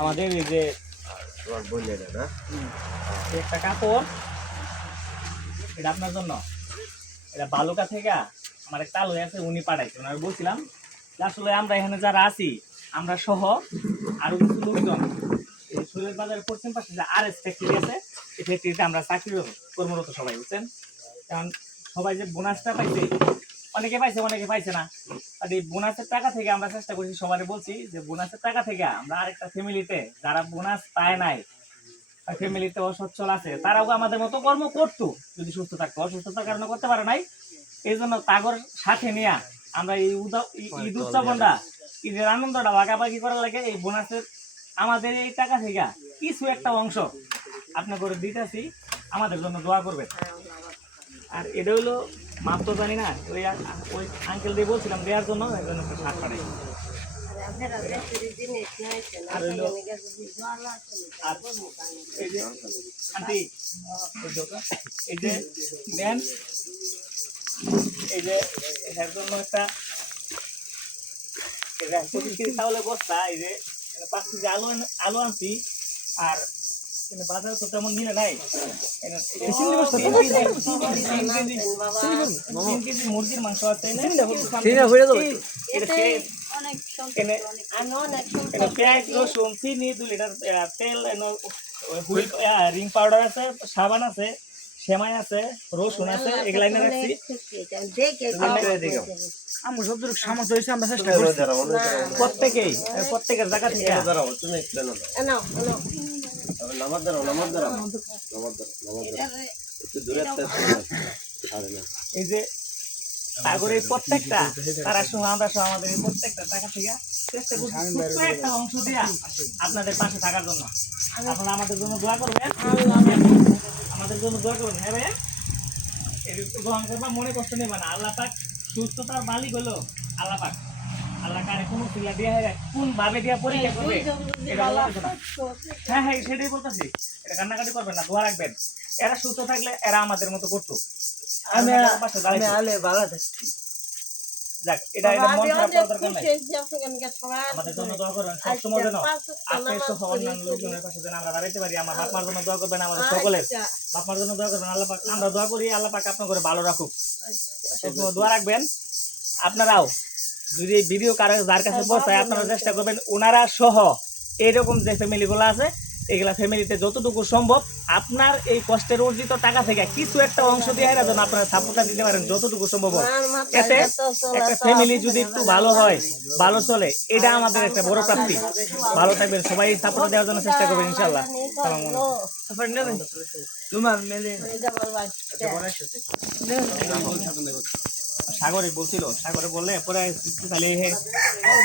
আমাদের এই যে একটা কাপড়, এটা আপনার জন্য। এটা বালুকা থেকে আমার একটা আলু আছে, উনি পাঠাইছে। ওনার বলছিলাম যে আসলে আমরা এখানে যারা আছি, আমরা সহ আরো কিছু লোকজন এই সুরেশ বাজারের পশ্চিম পাশে যে আর এস ফ্যাক্টরি আছে, এই ফ্যাক্টরিতে আমরা চাকরি কর্মরত সবাই, বুঝছেন? কারণ সবাই যে বোনাসটা পাইছে, অনেকে পাইছে অনেকে পাইছে না। আর এই বোনাসের টাকা থেকে আমরা চেষ্টা করছি, সবাই বলছি যে বোনাসের টাকা থেকে আমরা আরেকটা ফ্যামিলিতে যারা বোনাস পায় নাই, ফ্যামিলিতে অসচ্ছল আছে, তারাও আমাদের মতো কর্ম করতো যদি সুস্থ থাকতো। অসুস্থতার কারণে করতে পারে নাই, এই জন্য তাগর সাথে নিয়ে আমরা এই ঈদ উদযাপনটা, ঈদের আনন্দটা ভাগাভাগি করার লাগে এই বোনাসের আমাদের এই টাকা থেকে কিছু একটা অংশ আপনি করে দিতেছি, আমাদের জন্য দোয়া করবেন। আর এটা হইলো মাপ তো জানি না, ওই আঙ্কেল দিয়ে বলছিলাম দেওয়ার জন্য, এর জন্য একটা শাক পাঠাই। আর হইলো আর এই যে আন্টি, এই যে দেন, এই যে এর জন্য একটা চাউলের বস্তা, এই যে 5 কেজি আলু আনছি। আর বাজারে তো তেমন নিলে নাই, 3 কেজি মুরগির মাংস আছে, পেঁয়াজ রসুন চিনি 2 লিটার তেল, রিং পাউডার আছে, সাবান আছে, সেমাই আছে, রসুন আছে, এগুলা এনে রাখছি। আমরা সব সামর্থ্য হয়েছে, আমরা চেষ্টা করছি প্রত্যেকের জায়গা থেকে এই যে তারপরে প্রত্যেকটা তারা সহ আমরা সহ আমাদের এই প্রত্যেকটা টাকা থেকে চেষ্টা করছি ছোট্ট একটা অংশ দিয়া আপনাদের পাশে থাকার জন্য। আপনারা আমাদের জন্য দোয়া করবেন, আমাদের জন্য দোয়া করবেন। হ্যাঁ ভাইয়া, একটু গ্রহণ করবা, মনে কষ্ট নেবা না। আল্লাহ পাক সুস্থতার মালিক হলো আল্লাহ পাক। আল্লাহ কারে কোন ক্রিয়া দিয়া কোন ভাবে দিয়া পরীক্ষা করবে, এটা আল্লাহ জানে। হ্যাঁ হ্যাঁ, সেটাই বলতেছি, এটা কান্নাকাটি করবেন না, দোয়া রাখবেন। এরা সুস্থ থাকলে এরা আমাদের মতো করতো। আমি আলে ভালো থাকি। যাক, এটা মন খারাপ করার দরকার নাই। আমাদের জন্য দোয়া করবেন সবসময়, যেন আপনি সহ অন্যান্য লোকজনের পাশে যেন আমরা দাঁড়াইতে পারি। আমার বাপ মার জন্য দোয়া করবেন, আমাদের সকলের বাপ মার জন্য দোয়া করবেন। আল্লাহ পাক, আমরা দোয়া করি আল্লাহ পাক আপনার করে ভালো রাখুক, সবসময় দোয়া রাখবেন। আপনারাও যদি ভিডিও যার কাছে পৌঁছায়, আপনারা চেষ্টা করবেন ওনারা সহ এইরকম যে ফ্যামিলিগুলো আছে, এগুলা ফ্যামিলিতে যতটুকু সম্ভব আপনার এই কষ্টের অর্জিত টাকা থেকে কিছু একটা অংশ দিয়ে যেন আপনারা সাপোর্টটা দিতে পারেন যতটুকু সম্ভব। এতে একটা ফ্যামিলি যদি একটু ভালো হয়, ভালো চলে, এটা আমাদের একটা বড় প্রাপ্তি। ভালো থাকবেন সবাই, সাপোর্ট দেওয়ার জন্য চেষ্টা করবেন ইনশাআল্লাহ। সাগরে বলছিল, সাগরে বললে পরে তাহলে